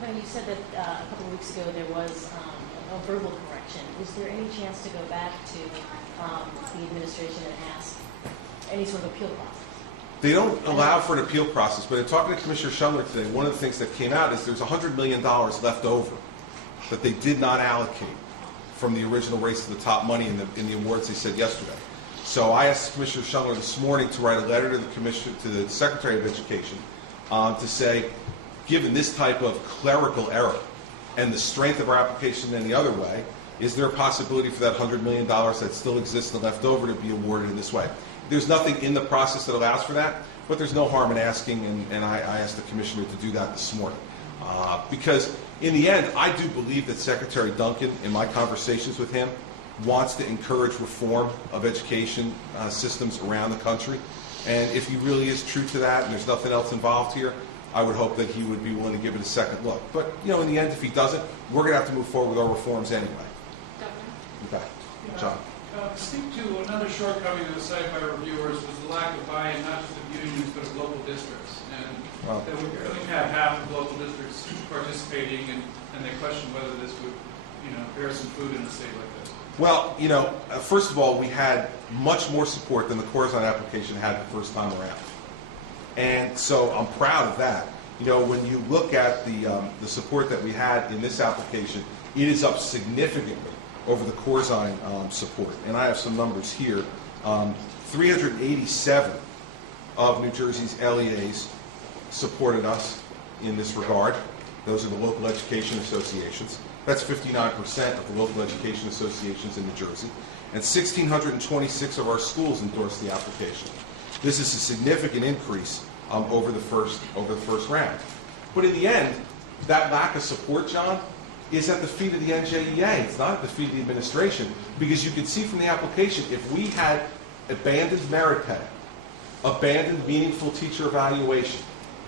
Governor, you said that a couple of weeks ago there was a verbal correction. Is there any chance to go back to the administration and ask any sort of appeal process? They don't allow for an appeal process, but in talking to Commissioner Schundler today, one of the things that came out is there's $100 million left over that they did not allocate from the original Race to the Top money in the awards they said yesterday. So I asked Commissioner Schundler this morning to write a letter to the Secretary of Education to say, given this type of clerical error and the strength of our application in the other way, is there a possibility for that $100 million that still exists and left over to be awarded in this way? There's nothing in the process that allows for that, but there's no harm in asking, and I asked the Commissioner to do that this morning. Because in the end, I do believe that Secretary Duncan, in my conversations with him, wants to encourage reform of education systems around the country. And if he really is true to that and there's nothing else involved here, I would hope that he would be willing to give it a second look. But, you know, in the end, if he doesn't, we're going to have to move forward with our reforms anyway. Governor? Okay. John. Speak to another shortcoming that was cited by reviewers was the lack of buy-in, not just of unions, but of local districts. And that we only have half of local districts participating, and they question whether this would, bear some fruit in a state like this. Well, first of all, we had much more support than the Corazon application had the first time around. And so I'm proud of that. When you look at the support that we had in this application, it is up significantly over the Corazon support. And I have some numbers here. 387 of New Jersey's LEAs supported us in this regard. Those are the local education associations. That's 59% of the local education associations in New Jersey. And 1,626 of our schools endorsed the application. This is a significant increase over the first round. But in the end, that lack of support, John, is at the feet of the NJEA. It's not at the feet of the administration, because you can see from the application, if we had abandoned merit pay, abandoned meaningful teacher evaluation,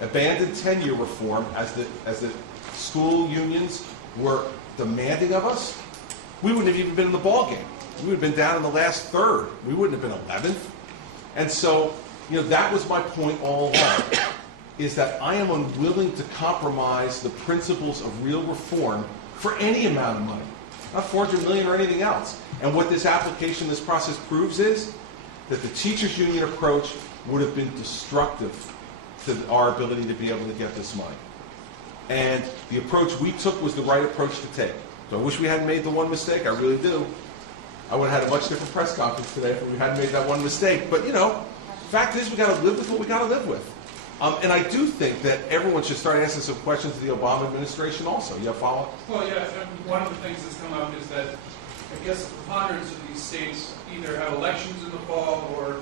abandoned tenure reform as the school unions were demanding of us, we wouldn't have even been in the ballgame. We would have been down in the last third. We wouldn't have been 11th. And so, that was my point all along, is that I am unwilling to compromise the principles of real reform for any amount of money, not $400 million or anything else. And what this application, this process proves is that the teachers union approach would have been destructive to our ability to be able to get this money. And the approach we took was the right approach to take. So I wish we hadn't made the one mistake. I really do. I would have had a much different press conference today if we hadn't made that one mistake. But, fact is, we got to live with what we got to live with. And I do think that everyone should start asking some questions to the Obama administration also. You have follow-up? Well, yeah, one of the things that's come up is that I guess the preponderance of these states either have elections in the fall or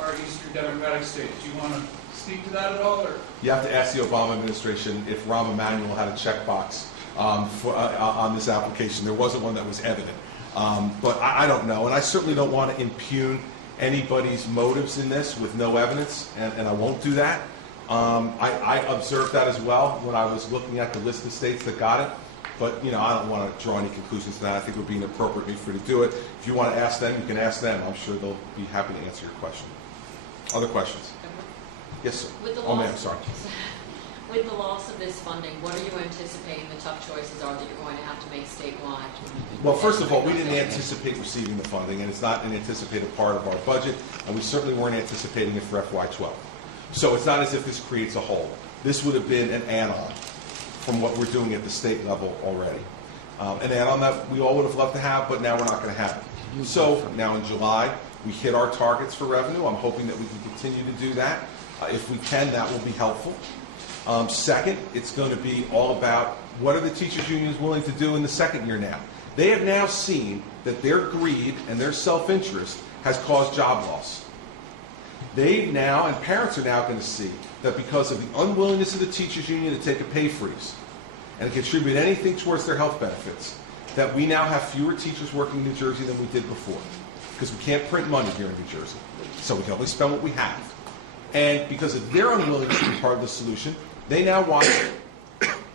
are Eastern Democratic states. Do you want to speak to that at all? Or? You have to ask the Obama administration if Rahm Emanuel had a checkbox on this application. There wasn't one that was evident. But I don't know, and I certainly don't want to impugn anybody's motives in this with no evidence, and I won't do that. I observed that as well when I was looking at the list of states that got it, but I don't want to draw any conclusions to that. I think it would be inappropriate for me to do it. If you want to ask them, you can ask them. I'm sure they'll be happy to answer your question. Other questions? Yes, sir. Oh, ma'am, sorry. With the loss of this funding, what are you anticipating the tough choices are that you're going to have to make statewide? Well, first of all, we didn't anticipate receiving the funding, and it's not an anticipated part of our budget, and we certainly weren't anticipating it for FY12. So it's not as if this creates a hole. This would have been an add-on from what we're doing at the state level already. An add-on that we all would have loved to have, but now we're not going to have it. So now in July, we hit our targets for revenue. I'm hoping that we can continue to do that. If we can, that will be helpful. Second, it's going to be all about what are the teachers' unions willing to do in the second year now. They have now seen that their greed and their self-interest has caused job loss. They now, and parents are now going to see that because of the unwillingness of the teachers' union to take a pay freeze and contribute anything towards their health benefits, that we now have fewer teachers working in New Jersey than we did before. Because we can't print money here in New Jersey. So we can only spend what we have. And because of their unwillingness to be part of the solution, they now watch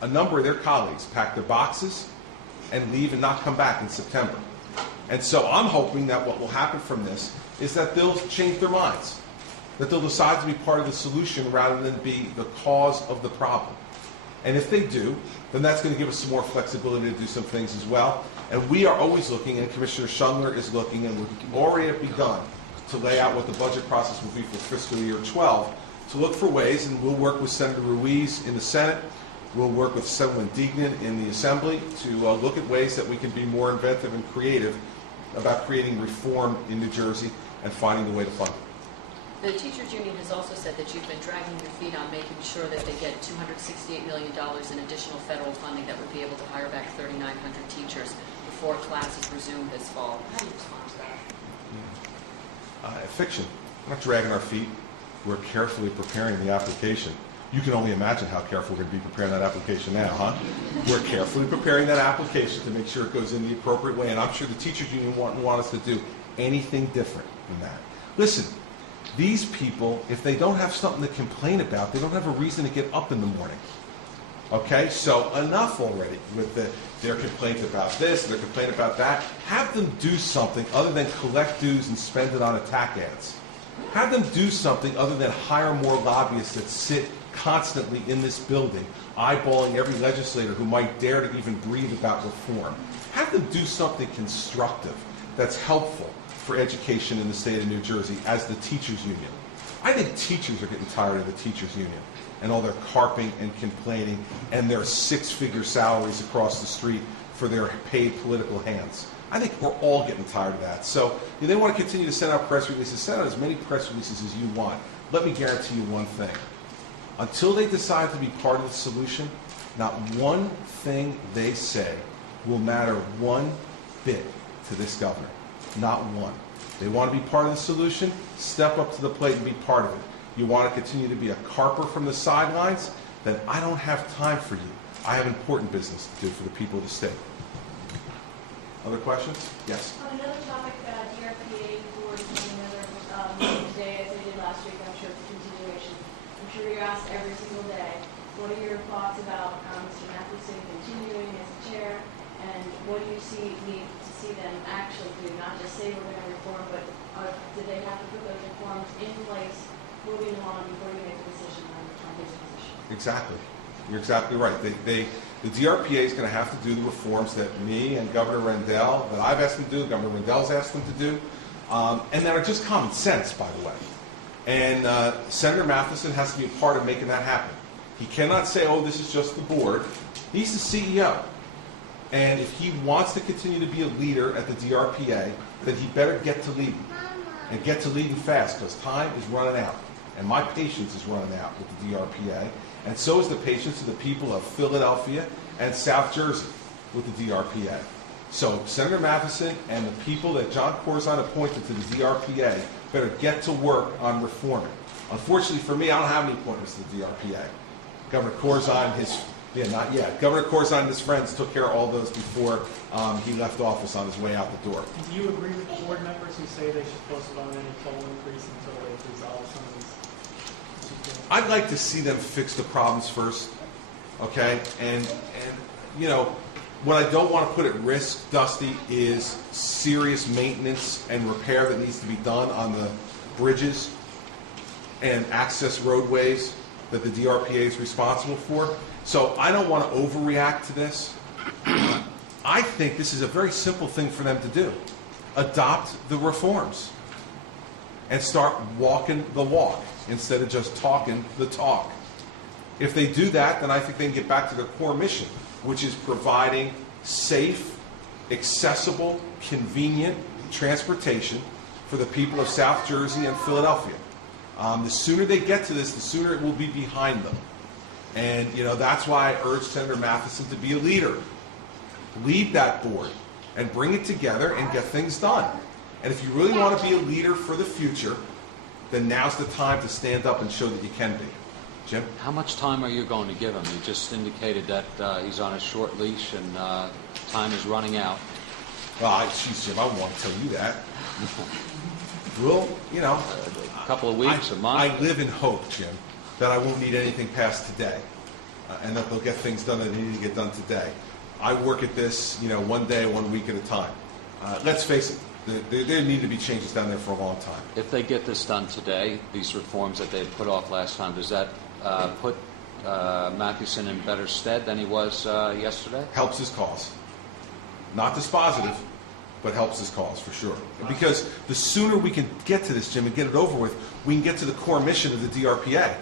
a number of their colleagues pack their boxes and leave and not come back in September. And so I'm hoping that what will happen from this is that they'll change their minds, that they'll decide to be part of the solution rather than be the cause of the problem. And if they do, then that's going to give us some more flexibility to do some things as well. And we are always looking, and Commissioner Schundler is looking, and we've already have begun to lay out what the budget process will be for fiscal year 12, to look for ways, and we'll work with Senator Ruiz in the Senate, we'll work with Senator Dignan in the Assembly to look at ways that we can be more inventive and creative about creating reform in New Jersey and finding the way to fund it. The teachers union has also said that you've been dragging your feet on making sure that they get $268 million in additional federal funding that would be able to hire back 3,900 teachers before classes resume this fall. How do you respond to that? Fiction. We're not dragging our feet. We're carefully preparing the application. You can only imagine how careful we're going to be preparing that application now, huh? We're carefully preparing that application to make sure it goes in the appropriate way, and I'm sure the teachers union won't want us to do anything different than that. Listen, these people, if they don't have something to complain about, they don't have a reason to get up in the morning. Okay? So enough already with their complaints about this, their complaint about that. Have them do something other than collect dues and spend it on attack ads. Have them do something other than hire more lobbyists that sit constantly in this building, eyeballing every legislator who might dare to even breathe about reform. Have them do something constructive that's helpful for education in the state of New Jersey as the teachers union. I think teachers are getting tired of the teachers union and all their carping and complaining and their six-figure salaries across the street for their paid political hands. I think we're all getting tired of that. So if they want to continue to send out press releases, send out as many press releases as you want. Let me guarantee you one thing. Until they decide to be part of the solution, not one thing they say will matter one bit to this governor. Not one. They want to be part of the solution, step up to the plate and be part of it. You want to continue to be a carper from the sidelines, then I don't have time for you. I have important business to do for the people of the state. Other questions? Yes. On another topic, DRPA board is doing another meeting today, as they did last week. I'm sure it's a continuation. I'm sure you're asked every single day. What are your thoughts about Mr. Matheson continuing as chair, and what do you need to see them actually do? Not just say we're going to reform, but do they have to put those reforms in place, moving along before you make a decision on his position? Exactly. You're exactly right. The DRPA is going to have to do the reforms that me and Governor Rendell, that I've asked them to do, Governor Rendell's asked them to do, and that are just common sense, by the way. And Senator Matheson has to be a part of making that happen. He cannot say, oh, this is just the board. He's the CEO. And if he wants to continue to be a leader at the DRPA, then he better get to leading. And get to leading fast, because time is running out. And my patience is running out with the DRPA. And so is the patience of the people of Philadelphia and South Jersey with the DRPA. So Senator Matheson and the people that John Corzine appointed to the DRPA better get to work on reforming. Unfortunately for me, I don't have any appointments to the DRPA. Governor Corzine, not yet. Governor Corzine and his friends took care of all those before he left office on his way out the door. Do you agree with the board members who say they should postpone any toll increase until they resolve some of these? I'd like to see them fix the problems first, okay? And you know, what I don't want to put at risk, Dusty, is serious maintenance and repair that needs to be done on the bridges and access roadways that the DRPA is responsible for. So I don't want to overreact to this. I think this is a very simple thing for them to do. Adopt the reforms and start walking the walk instead of just talking the talk. If they do that, then I think they can get back to their core mission, which is providing safe, accessible, convenient transportation for the people of South Jersey and Philadelphia. The sooner they get to this, the sooner it will be behind them. And, you know, that's why I urge Senator Matheson to be a leader. Lead that board and bring it together and get things done. And if you really want to be a leader for the future, then now's the time to stand up and show that you can be. Jim? How much time are you going to give him? You just indicated that he's on a short leash and time is running out. Well, geez, Jim, I won't tell you that. Well, you know, a couple of weeks, a month. I live in hope, Jim, that I won't need anything past today, and that they'll get things done that need to get done today. I work at this, you know, one day, 1 week at a time. Let's face it, there need to be changes down there for a long time. If they get this done today, these reforms that they put off last time, does that put Mathewson in better stead than he was yesterday? Helps his cause. Not dispositive, but helps his cause for sure. Because the sooner we can get to this, Jim, and get it over with, we can get to the core mission of the DRPA,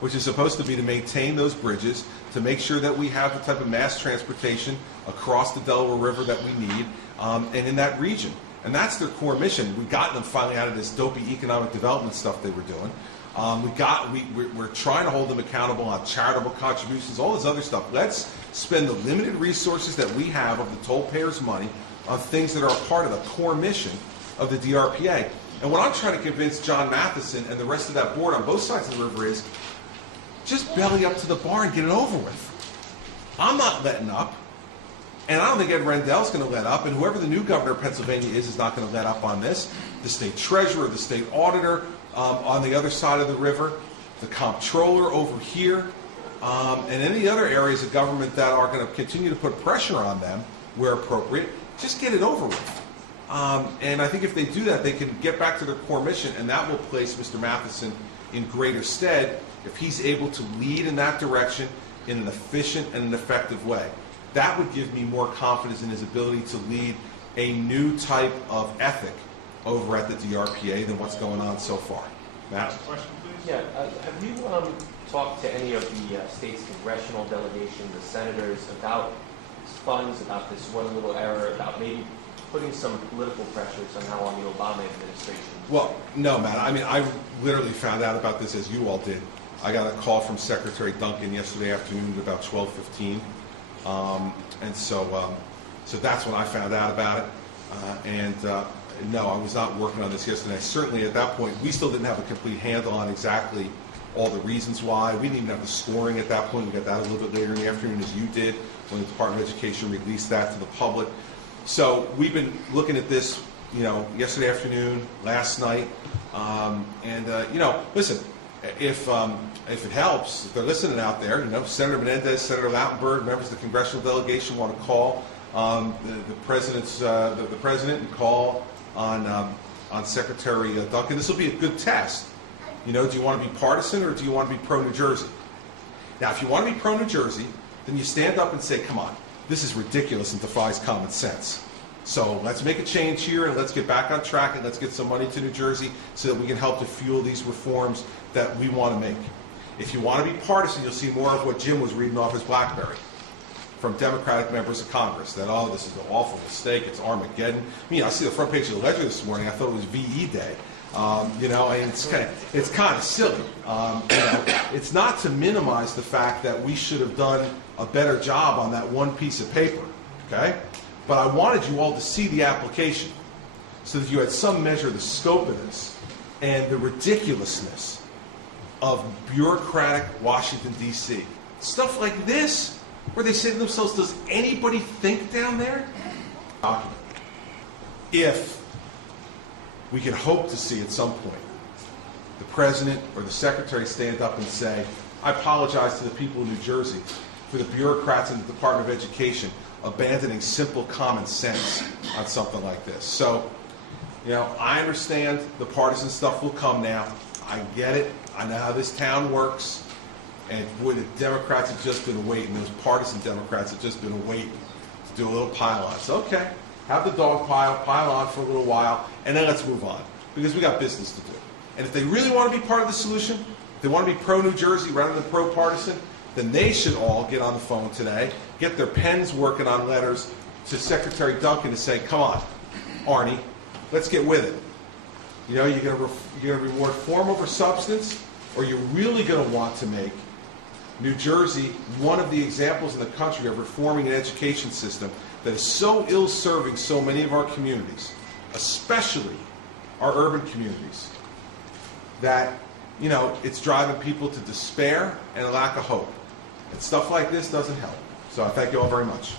which is supposed to be to maintain those bridges, to make sure that we have the type of mass transportation across the Delaware River that we need, and in that region. And that's their core mission. We got them finally out of this dopey economic development stuff they were doing. We're trying to hold them accountable on charitable contributions, all this other stuff. Let's spend the limited resources that we have of the toll payers' money on things that are a part of the core mission of the DRPA. And what I'm trying to convince John Matheson and the rest of that board on both sides of the river is, just belly up to the bar and get it over with. I'm not letting up. And I don't think Ed Rendell's going to let up, and whoever the new governor of Pennsylvania is not going to let up on this. The state treasurer, the state auditor on the other side of the river, the comptroller over here, and any other areas of government that are going to continue to put pressure on them where appropriate, just get it over with. And I think if they do that, they can get back to their core mission, and that will place Mr. Matheson in greater stead if he's able to lead in that direction in an efficient and an effective way. That would give me more confidence in his ability to lead a new type of ethic over at the DRPA than what's going on so far. Matt? Last question, please. Yeah, have you talked to any of the state's congressional delegation, the senators, about funds, about this one little error, about maybe putting some political pressures somehow on the Obama administration? Well, no, Matt. I mean, I literally found out about this as you all did. I got a call from Secretary Duncan yesterday afternoon at about 12:15. And so that's when I found out about it. No, I was not working on this yesterday. Certainly at that point, we still didn't have a complete handle on exactly all the reasons why. We didn't even have the scoring at that point. We got that a little bit later in the afternoon, as you did, when the Department of Education released that to the public. So we've been looking at this, yesterday afternoon, last night. Listen, if it helps, if they're listening out there, Senator Menendez, Senator Lautenberg, members of the congressional delegation want to call the president and call on Secretary Duncan. This will be a good test. Do you want to be partisan or do you want to be pro-New Jersey? Now, if you want to be pro-New Jersey, then you stand up and say, come on, this is ridiculous and defies common sense. So let's make a change here and let's get back on track and let's get some money to New Jersey so that we can help to fuel these reforms that we want to make. If you want to be partisan, you'll see more of what Jim was reading off his BlackBerry from Democratic members of Congress, that, this is an awful mistake, it's Armageddon. I see the front page of the Ledger this morning, I thought it was VE Day. It's kind of silly. It's not to minimize the fact that we should have done a better job on that one piece of paper, okay? But I wanted you all to see the application so that you had some measure of the scope of this and the ridiculousness of bureaucratic Washington, D.C. Stuff like this, where they say to themselves, does anybody think down there? If we can hope to see at some point the president or the secretary stand up and say, I apologize to the people of New Jersey for the bureaucrats in the Department of Education abandoning simple common sense on something like this. So, I understand the partisan stuff will come now. I get it. I know how this town works. And boy, the Democrats have just been waiting. Those partisan Democrats have just been waiting to do a little pile-on. So, okay, have the dog pile on for a little while, and then let's move on. Because we got business to do. And if they really want to be part of the solution, if they want to be pro-New Jersey rather than pro-partisan, then they should all get on the phone today, get their pens working on letters to Secretary Duncan to say, come on, Arnie, let's get with it. You're going to reward form over substance, or you're really going to want to make New Jersey one of the examples in the country of reforming an education system that is so ill-serving so many of our communities, especially our urban communities, that, it's driving people to despair and a lack of hope. And stuff like this doesn't help. So I thank you all very much.